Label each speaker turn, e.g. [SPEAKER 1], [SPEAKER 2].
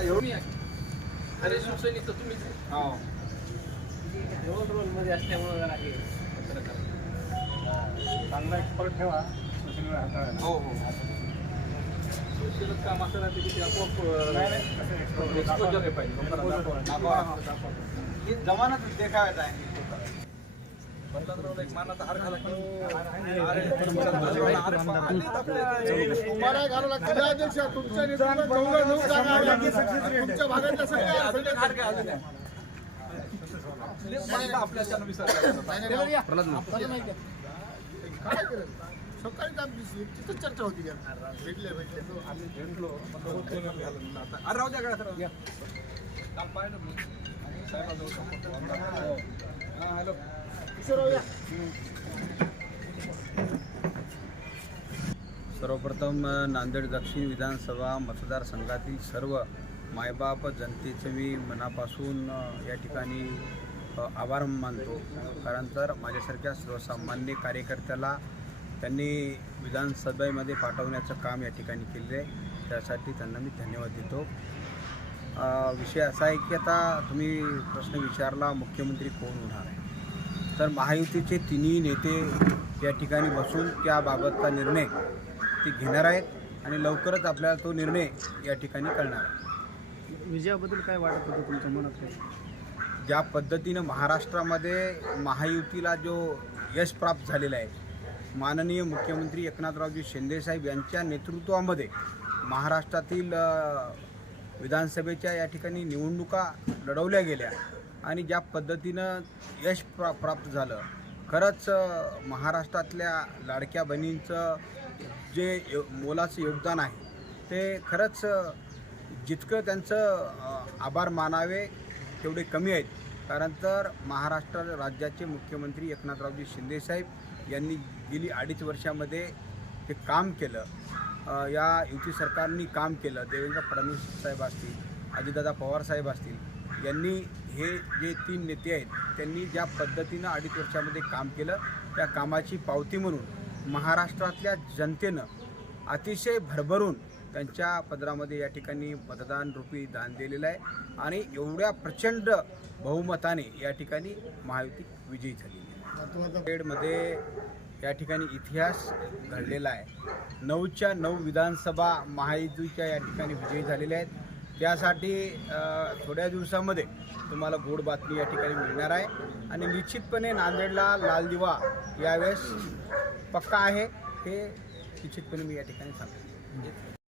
[SPEAKER 1] आता एवढी
[SPEAKER 2] अरे शिवसैनिक तर तुम्हीच आहे.
[SPEAKER 1] हो
[SPEAKER 2] दोन रोलमध्ये असल्यामुळे जरा हे.
[SPEAKER 3] चांगला एक्सपर्ट ठेवा हाताळायला
[SPEAKER 1] हो हो
[SPEAKER 2] सोशलच काम असं राहते की ते आपोआप एक्सपोजर. हे पाहिजे लोकांना दाखवा.
[SPEAKER 1] दाखवा. ही जमानत देखाव्यात आहे
[SPEAKER 4] तुम्हाला घालावं लागतं अध्यक्ष तुमच्या नेतृत्वात चौदा नऊ जागा आल्या. तुमच्या भागातल्या सगळ्या काय करायचं? सकाळी आमची तिथं चर्चा होती का? भेटल्या भेटल्या
[SPEAKER 1] आम्ही भेटलो घालून आता. हा, हॅलो
[SPEAKER 5] सर्वप्रथम नांदेड दक्षिण विधानसभा मतदारसंघातील सर्व मायबाप जनतेचे मी मनापासून या ठिकाणी आभार मानतो. कारण तर माझ्यासारख्या सर्वसामान्य कार्यकर्त्याला त्यांनी विधानसभेमध्ये पाठवण्याचं काम या ठिकाणी केले आहे. त्यासाठी त्यांना मी धन्यवाद देतो. विषय असा आहे की आता तुम्ही प्रश्न विचारला मुख्यमंत्री कोण होणार? आहे तर महायुतीचे तिन्ही नेते या ठिकाणी बसून त्याबाबतचा निर्णय ते घेणार आहेत आणि लवकरच आपल्याला तो निर्णय या ठिकाणी कळणार आहे.
[SPEAKER 3] विजयाबद्दल काय वाटत होतं तुमच्या मनात काय
[SPEAKER 5] ज्या पद्धतीनं महाराष्ट्रामध्ये महायुतीला जो यश प्राप्त झालेला आहे माननीय मुख्यमंत्री एकनाथरावजी शिंदेसाहेब यांच्या नेतृत्वामध्ये महाराष्ट्रातील विधानसभेच्या या ठिकाणी निवडणुका लढवल्या गेल्या. आणि ज्या पद्धतीनं यश प्रा प्राप्त झालं खरंच महाराष्ट्रातल्या लाडक्या बहिणींचं जे यो मोलाचं योगदान आहे ते खरंच जितकं त्यांचं आभार मानावे तेवढे कमी आहेत. कारण तर महाराष्ट्र राज्याचे मुख्यमंत्री एकनाथरावजी शिंदेसाहेब यांनी गेली अडीच वर्षामध्ये ते काम केलं. या युती सरकारनी काम केलं. देवेंद्र फडणवीस साहेब असतील अजितदादा पवार साहेब असतील यांनी हे जे तीन नेते आहेत त्यांनी ज्या पद्धतीनं अडीच वर्षामध्ये काम केलं त्या कामाची पावती म्हणून महाराष्ट्रातल्या जनतेनं अतिशय भरभरून त्यांच्या पदरामध्ये या ठिकाणी मतदान रूपी दान दिलेलं आहे आणि एवढ्या प्रचंड बहुमताने या ठिकाणी महायुती विजयी झाली. आहे खेडमध्ये या ठिकाणी इतिहास घडलेला आहे. नऊच्या नऊ विधानसभा महायुतीच्या या ठिकाणी विजयी झालेल्या आहेत. त्यासाठी थोड्या दिवसामध्ये तुम्हाला गोड बातमी या ठिकाणी मिळणार आहे. आणि निश्चितपणे नांदेडला लाल दिवा यावेळेस पक्का आहे हे निश्चितपणे मी या ठिकाणी सांगतो.